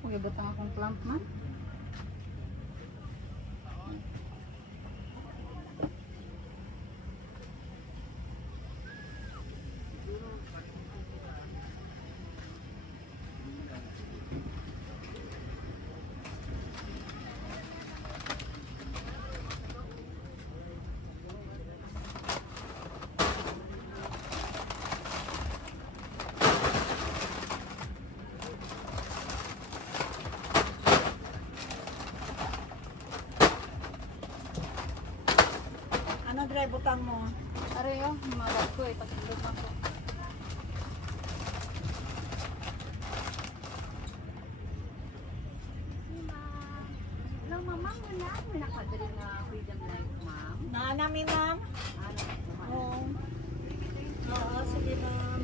Kung ibutang akong plant man. Ano dre butang mo? Aray oh, malag ko eh. Pagkindot ako. Hello, ma'am. May nakadali na Freedom Life, ma'am. Naanamin ma'am? Ano? Oo. Oo, sige ma'am.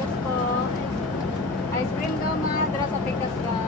Yes po. Ice cream daw mga dra sa pikas ba?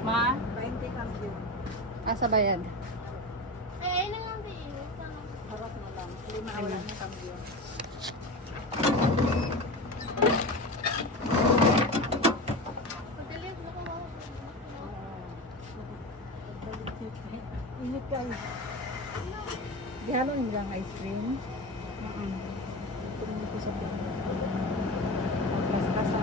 Ma? Asa bayad? Eh, ayun na lang din. Harap na lang. Lima wala na kambyo. Pagdalit mo ko. Init kayo. Gihalo niyo lang ice cream. Tumingin ko sa plan. Plus kasa.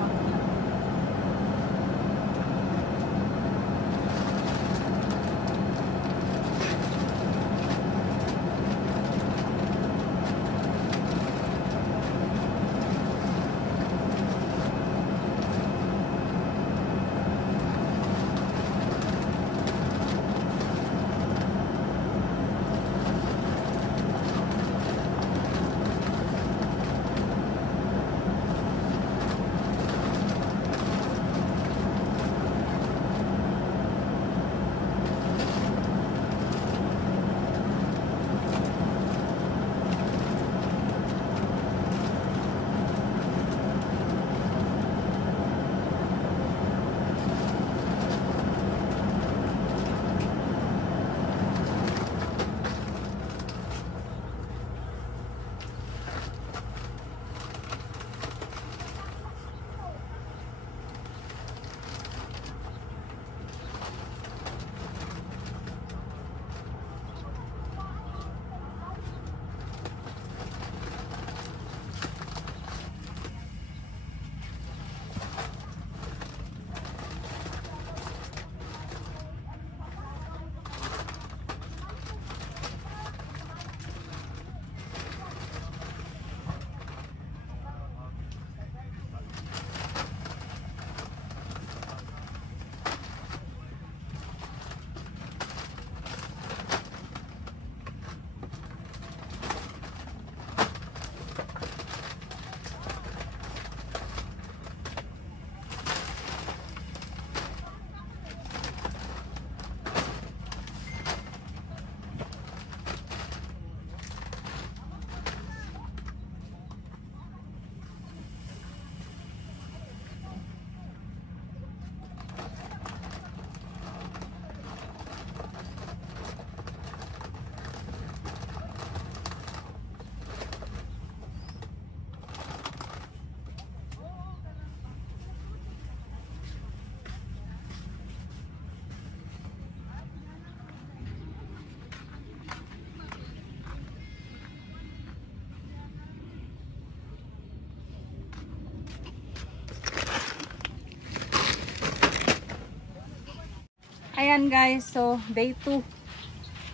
ayan guys, so day 2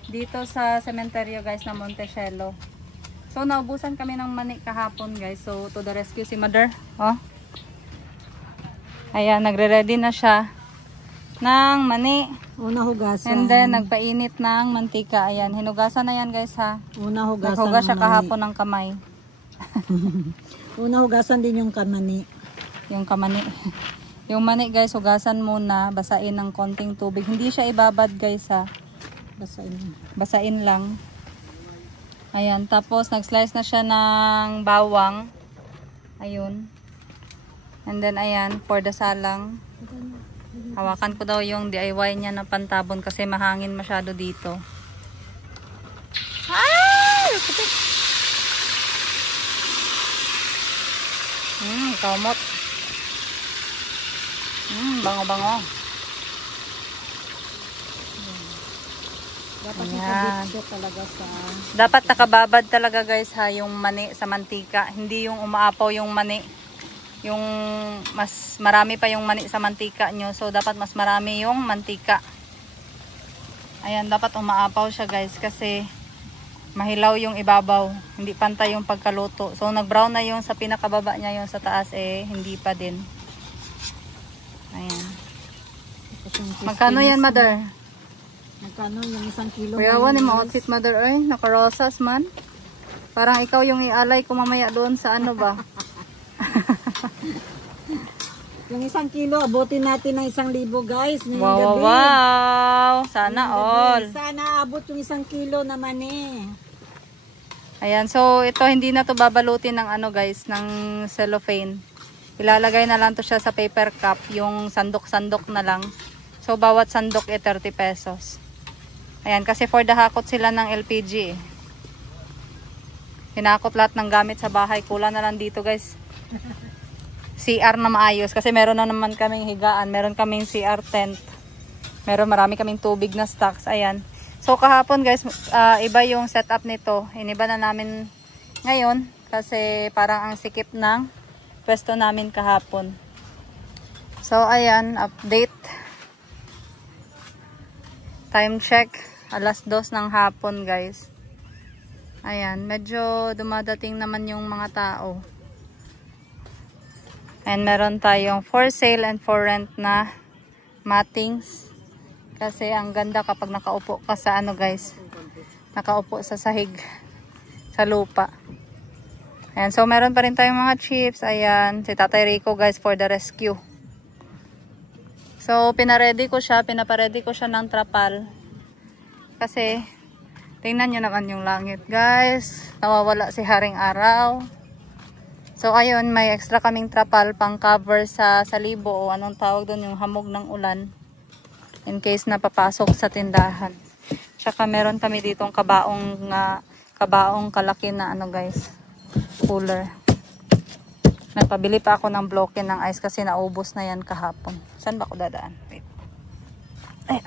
dito sa cementerio guys na Montecielo. So naubusan kami ng mani kahapon guys. So to the rescue si Mother. Oh. Ayan, nagre-ready na siya ng mani. Una hugasan. And then nagpainit ng mantika. Ayan, hinugasan na yan guys ha. Una hugasan. Naghugas siya ng kahapon ng kamay. Una hugasan din yung kamani. Yung kamani. Yung mani guys, hugasan muna, basain ng konting tubig. Hindi siya ibabad guys ha. Basain. Basain lang. Ayan, tapos nag-slice na siya ng bawang. Ayun. And then ayan, for the salang. Hawakan ko daw yung DIY niya na pantabon kasi mahangin masyado dito. Ay! Kamot. Bango-bango. Dapat Ayan. nakabit siya talaga sa... Dapat nakababad talaga guys ha, yung mani sa mantika. Hindi yung umaapaw yung mani. Yung mas marami pa yung mani sa mantika nyo. So dapat mas marami yung mantika. Ayan, dapat umaapaw siya guys kasi mahilaw yung ibabaw. Hindi pantay yung pagkaluto. So nag-brown na yung sa pinakababa niya, yung sa taas hindi pa din. Ayan. Magkano yan, Mother? Magkano yung 1 kilo? Kuyawan yung outfit, Mother. Ay, nakarosas man. Parang ikaw yung ialay ko mamaya doon sa ano ba? Yung 1 kilo, abutin natin ng 1,000 guys. Wow, wow. Sana all. Sana abot yung 1 kilo naman eh. Ayan, so ito hindi na to babalutin ng ano guys, ng cellophane. Ilalagay na lang to siya sa paper cup, yung sandok-sandok na lang. So bawat sandok 30 pesos. Ayan, kasi for the hakot sila ng LPG eh. Hinakot lahat ng gamit sa bahay. Kulang na lang dito guys. CR na maayos. Kasi meron na naman kaming higaan. Meron kaming CR tent. Marami kaming tubig na stocks. Ayan. So kahapon guys, iba yung setup nito. Iniba na namin ngayon. Kasi parang ang sikip ng pwesto namin kahapon. So ayan, update. Time check. 2:00 ng hapon guys. Ayan, medyo dumadating naman yung mga tao. And meron tayong for sale and for rent na mattings. Kasi ang ganda kapag nakaupo ka sa ano guys. Nakaupo sa sahig. Sa lupa. Ayan, so meron pa rin tayong mga chips. Ayan, si Tatay Rico guys for the rescue. So pinaparedy ko siya ng trapal. Kasi tingnan nyo naman yung langit guys. Nawawala si Haring Araw. So ayun, may extra kaming trapal pang cover sa libo o anong tawag doon, yung hamog ng ulan. In case na papasok sa tindahan. Tsaka meron kami ditong kabaong kalaki na ano guys, cooler. Nagpabili pa ako ng bloke ng ice kasi naubos na yan kahapon. Saan ba ako dadaan? Wait. Ay.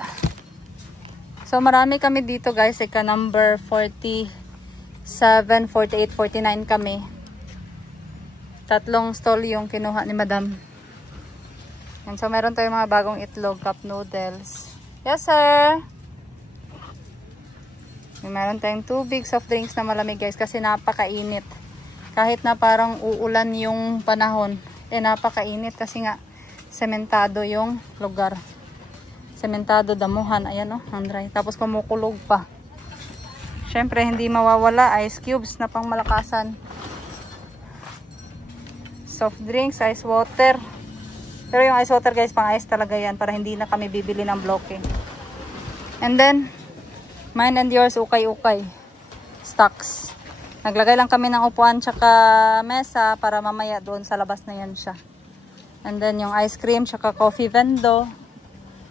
So marami kami dito guys, ika number 47, 48, 49 kami. 3 stall yung kinuha ni Madam. And so meron tayong mga bagong itlog, cup noodles. Yes sir! Meron tayong tubig, soft drinks na malamig guys kasi napakainit. Kahit na parang uulan yung panahon, napakainit kasi nga sementado yung lugar. Sementado, damuhan, ayan o, dry. Tapos kumukulog pa. Syempre hindi mawawala ice cubes na pang malakasan. Soft drinks, ice water. Pero yung ice water guys, pang ice talaga yan para hindi na kami bibili ng bloke. And then, mine and yours, ukay-ukay. Stocks. Naglagay lang kami ng upuan tsaka mesa para mamaya doon sa labas na yan siya. And then yung ice cream tsaka coffee vendo.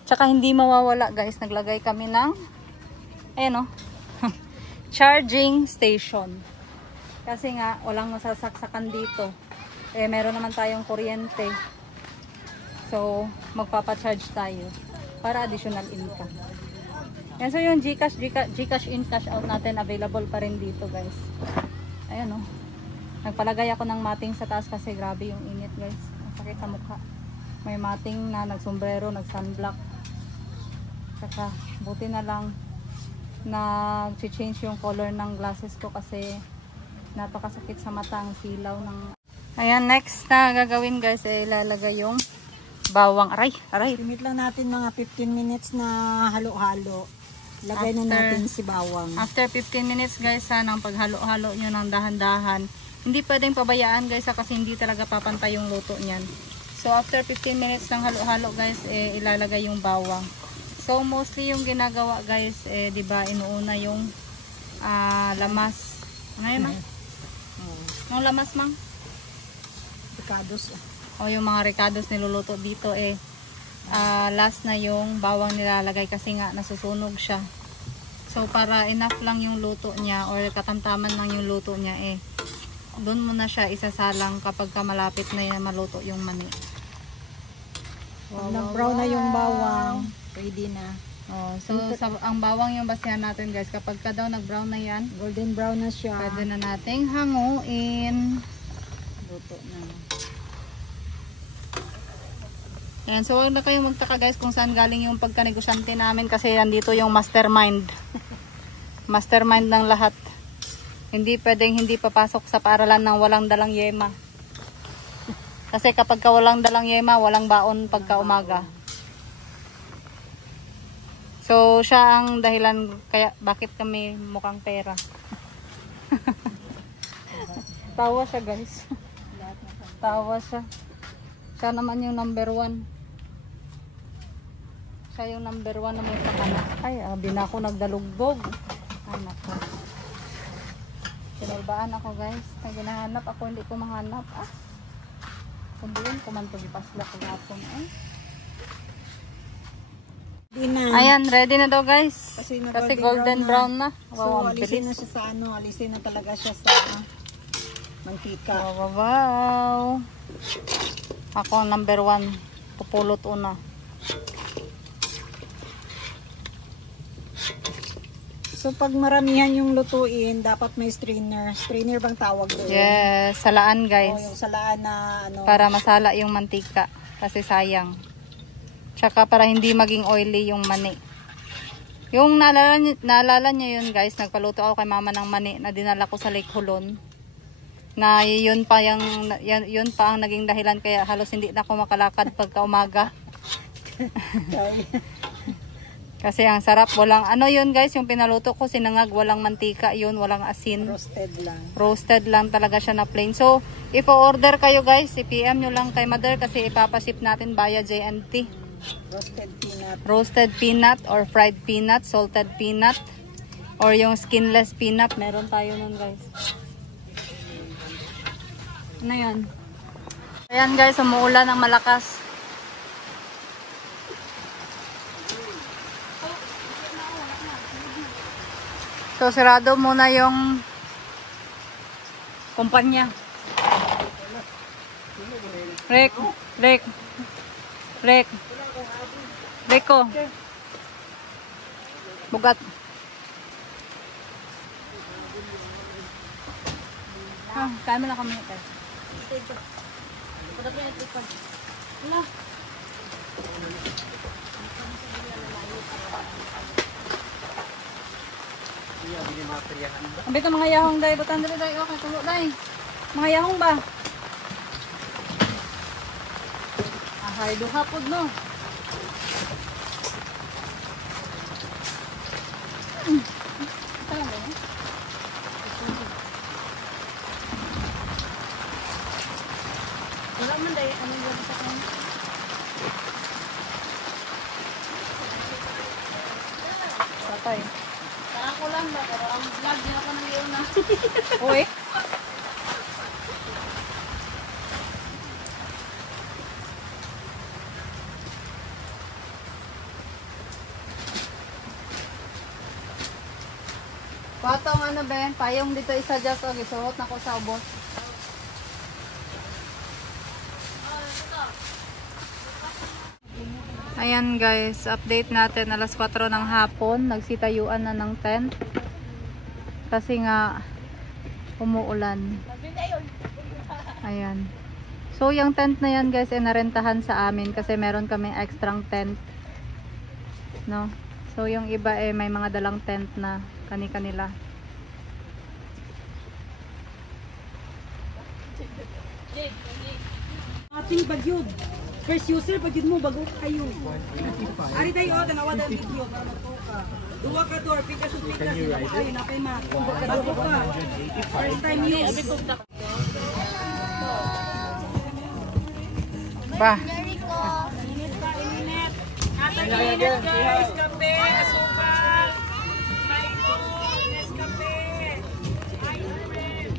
Tsaka hindi mawawala guys, naglagay kami ng ayan o, charging station. Kasi nga walang masasaksakan dito. Meron naman tayong kuryente. So magpapacharge tayo para additional income. Yan, so yung Gcash in, cash out natin available pa rin dito guys. Ayan o. Nagpalagay ako ng mating sa taas kasi grabe yung init guys. Ang sakit sa mukha. May mating na nagsombrero, nagsunblock. Saka buti na lang nag-change yung color ng glasses ko kasi napakasakit sa mata ang silaw ng... Ayan, next na gagawin guys ay ilalagay yung bawang. Aray. Limit lang natin mga 15 minutes na halo-halo. Lagay na natin si bawang. After 15 minutes guys, nang paghalo-halo nyo ng dahan-dahan. Hindi pwedeng pabayaan guys kasi hindi talaga papantay yung luto niyan. So after 15 minutes ng halo-halo guys, ilalagay yung bawang. So mostly yung ginagawa guys, di ba inuuna yung lamas. Ano yun, yung lamas, mang? Ricados. O yung mga ricados niluluto dito last na yung bawang nilalagay kasi nga nasusunog siya. So para enough lang yung luto niya or katamtaman lang yung luto niya doon mo na siya isasalang kapag malapit na yan maluto yung mani. Pag nag-brown na yung bawang, ready na. So ang bawang yung basihan natin guys, kapag ka daw nag-brown na yan, Golden brown na siya. pwede na nating hanguin. Luto na. Ayan, so huwag na kayong magtaka guys kung saan galing yung pagkanegosyante namin kasi andito yung mastermind. Mastermind ng lahat. Hindi pwedeng hindi papasok sa paaralan ng walang dalang yema. Kasi kapag ka walang dalang yema, walang baon pagka umaga. So siya ang dahilan kaya bakit kami mukhang pera. Tawa siya guys. Tawa siya. Siya naman yung number 1. Siya yung number 1 na may panganak. Ay, di na ako nagdalugbog. Ay, nako. Sinulbaan ako guys. May ginahanap ako, hindi ko mahanap. Kundi yun, kumantog ipasla ko hapon. Ayan, ready na daw guys. Kasi golden brown na. So, Wow, ang alisin bilis. na siya sa alisin na talaga siya sa mantika. Wow. Ako ang number 1. Pupulot una. So, pag maramihan yung lutuin, dapat may strainer. Strainer bang tawag doon? Yes, salaan guys. Yung salaan na Para masala yung mantika. Kasi sayang. Tsaka para hindi maging oily yung mani. Yung naalala nyo yun guys, nagpaluto ako kay mama ng mani na dinala ko sa Lake Hulon. Na yun pa ang naging dahilan kaya halos hindi na ako makalakad pagka umaga. Kasi ang sarap, walang ano yun guys, yung pinaluto ko sinangag, walang mantika yun, walang asin. Roasted lang talaga siya na plain. So, if order kayo guys, i-PM nyo lang kay mother kasi ipapaship natin via JNT. Roasted peanut or fried peanut, salted peanut, or yung skinless peanut. Meron tayo nun guys. Ano yan? Ayan guys, umuulan ng malakas. So, sirado muna yung kumpanya. Reko. Bugat. Kaya mo na kami ito. Ambil ka mga yahong day, butan dali day, okay, tulo day. Mga yahong ba? Ahay, duha pod no. Ito lang ba? Wala man day, ano yung sa kanya? Patay. Ako lang ba, pero ang vlog niya ako nang yun na. Uy. Patong ano ba, payong dito isa dyan so gisuot na ko sa ubos. Ayan guys, update natin alas 4 ng hapon, nagsitayuan na ng tent kasi nga umuulan. Ayan. So yung tent na yan guys ay narentahan sa amin kasi meron kami extrang tent, no? So yung iba may mga dalang tent na kani-kanila. Ating bagyod. First user, bagyod mo, bago kayo. Ari tayo, tanawa ng video para magtuka. Duwa ka door, pikas o pikas. Ay, napay ma. Bago ka. First time use. Ba? Init guys, kape, asukal, mayo, Nescafe, ice cream.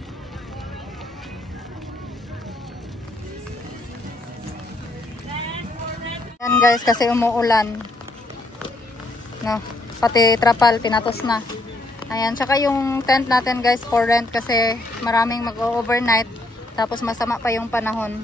Yan guys, kasi umuulan. No, pati trapal pinatos na. Ayan, tsaka yung tent natin guys for rent kasi maraming mag-overnight. Tapos masama pa yung panahon.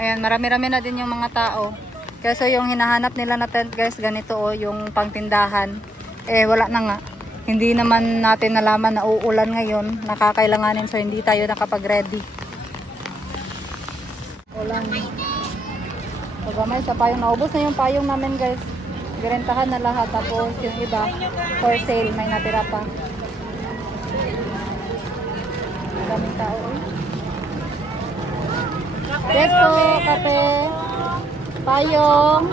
Ayan, marami-rami na din yung mga tao. Kasi yung hinahanap nila na tent guys, ganito yung pangtindahan. Wala na nga. Hindi naman natin nalaman na uulan ngayon. Nakakailanganin, so hindi tayo nakapag-ready. Ulan. Pagamay sa payong. Naubos na yung payong namin guys. Gerentahan na lahat. Tapos yung iba for sale. May natira pa. Daming tao Yes po, kape. Payong.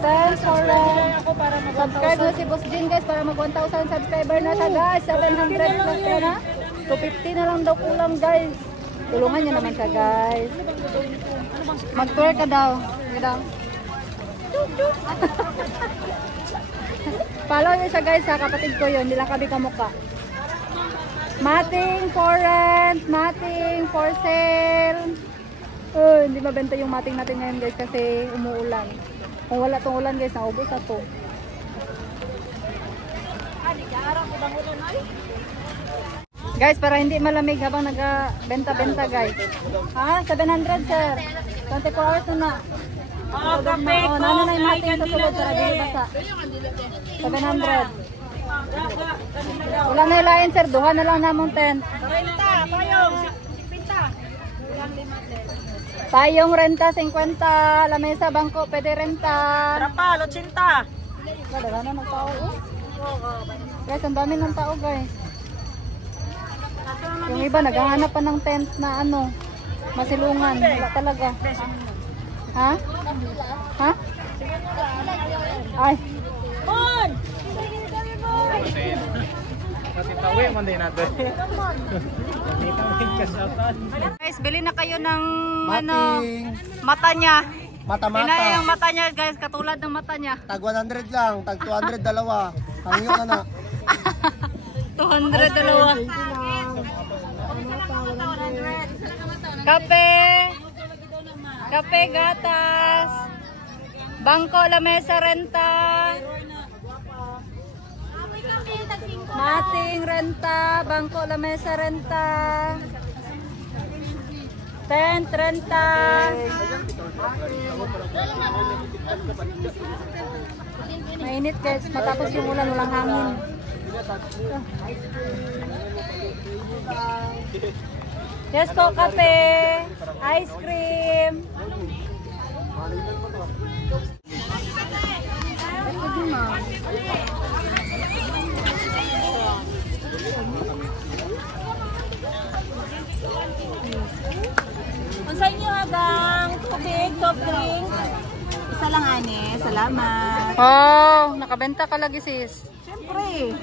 Thanks for subscribe na si Boss Jean guys para mag 1,000 subscriber na siya guys. 700 plus ko na. 250 na lang daw kulang guys. Tulungan niyo naman siya guys. Mag-tour ka daw. Sige daw. Follow niyo siya guys, sa kapatid ko yun. Hindi lang kami kamukha. Mating for rent, mating for sale. Hindi mabenta yung mating natin ngayon guys kasi umuulan. Kung wala tong ulan guys, naubos na to. Guys, para hindi malamig habang nagbenta-benta guys. Ha? 700 sir. 24 hours na. Nano na yung mating sa sulod para hindi basa. 700. Wala na yung lain sir, duha na lang namong tent. Payong renta 50, lamesa bangko pwede renta. Trapal, 80. Wala na ng tao. Guys, ang dami ng tao guys. Yung iba naghahanap pa ng tent na masilungan. Wala talaga. Ha? Ha? Ay. Guys, bili na kayo ng mata niya. Mata-mata. Tingnan yung mata niya guys, katulad ng mata niya. Tag 100 lang, tag 200 dalawa. Ang yun na. 200 dalawa. Kape. Kape, gatas. Bangko, lamesa, renta. Mating renta, bangko, lamesa, renta. Tent, renta. Mainit guys, matapos yung ulan, walang hangin. Yes po, kape, ice cream. Ang sa inyo hagang tubig, soft drinks. Isa lang ane, salamat. Oh, nakabenta ka lagi sis. Siyempre,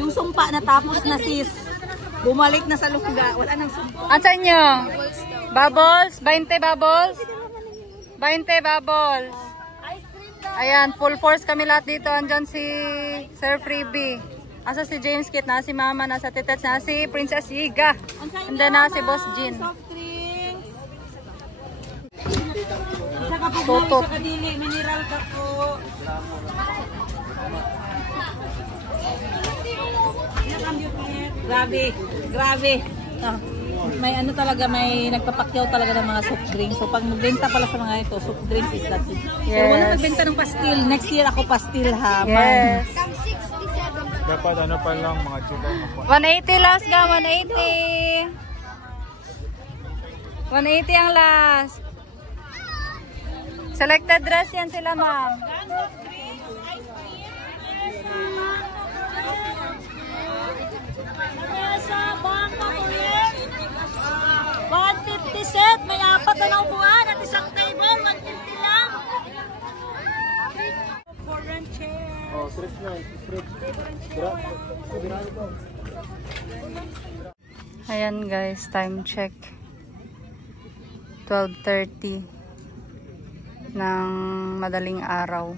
yung sumpa natapos na sis. Bumalik na sa lugar, wala nang sumpa. Ano sa inyo? Bubbles? 20 bubbles? 20 bubbles. Ayan, full force kami lahat dito. Andyan si Sir Freebie. Asa si James Kit, na si Mama, nasa Titets, na si Princess Yiga. Andyan na si Boss Jean. Soft drinks. Isa ka po Tutot. isa ka dili, mineral ka po. Grabe, grabe. May talaga, may nagpapakyaw talaga ng mga soft drinks. So pag magbenta pala sa mga ito, soft drinks is that it. Yes. So wala magbenta ng pastil. Next year ako pastil ha. Yes. Dapat pa lang mga tsuba. 180 last ga, 180. 180 ang last. Selected dress yan sila, ma'am. Sa bangka ko rin. 150 set. May 4 na upuan at isang table. 150 lang. Foreign chair. Oh, stretch na. Stretch. Sigurado ko. Ayan guys, time check. 12:30 ng madaling araw.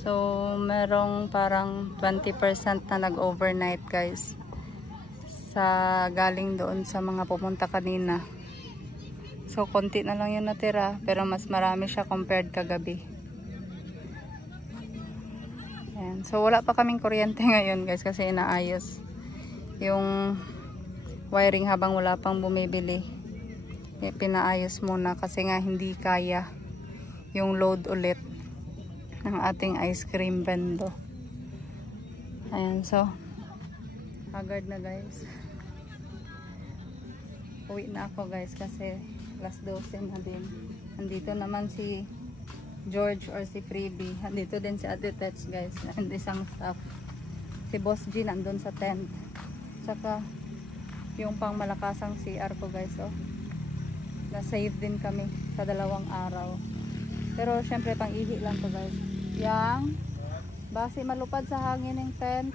So, merong parang 20% na nag-overnight guys. Sa galing doon sa mga pumunta kanina. So, konti na lang yung natira. Pero mas marami siya compared kagabi. Ayan. So, wala pa kaming kuryente ngayon guys kasi inaayos yung wiring habang wala pang bumibili. Pinaayos muna kasi nga hindi kaya yung load ulit ng ating ice cream bendo. Ayan, so haggard na guys. Uwi na ako guys kasi alas 12 na din. Andito naman si George or si Freebie. Andito din si Ate Tets guys and isang staff. Si Boss G nandun sa tent. Saka yung pang malakasang CR ko guys, oh. Na-save din kami sa 2 araw. Pero syempre pang ihi lang to guys. Yang basi malupad sa hangin ng tent.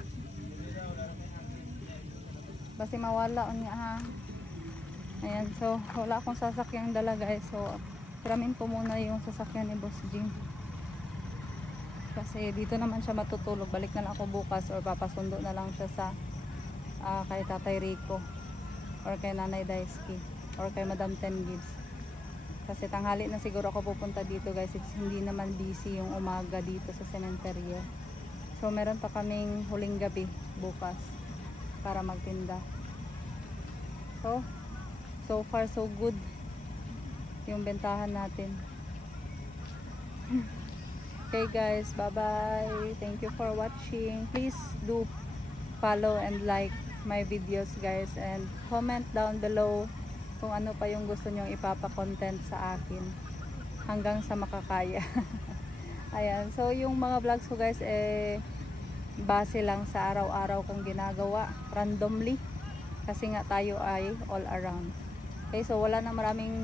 Basi mawala unya ha. Ayan, so wala akong sasakyang dala guys. So tiramin ko muna yung sasakyan ni Boss Jing. Kasi dito naman siya matutulog. Balik na lang ako bukas or papasundo na lang siya sa kay Tatay Rico or kay Nanay Daisky or kay Madam Ten Gibbs. Kasi tanghali na siguro ako pupunta dito guys. It's hindi naman busy yung umaga dito sa sementeryo. So meron pa kaming huling gabi bukas para magtinda. So far so good yung bentahan natin. Okay guys, bye bye. Thank you for watching. Please do follow and like my videos guys and comment down below kung ano pa yung gusto nyong ipapa-content sa akin hanggang sa makakaya. Ayan, so yung mga vlogs ko guys base lang sa araw-araw kong ginagawa randomly kasi nga tayo ay all around. Okay, so wala na maraming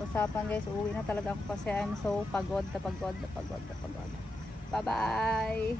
usapan guys, uuwi na talaga ako kasi I'm so pagod. Bye bye.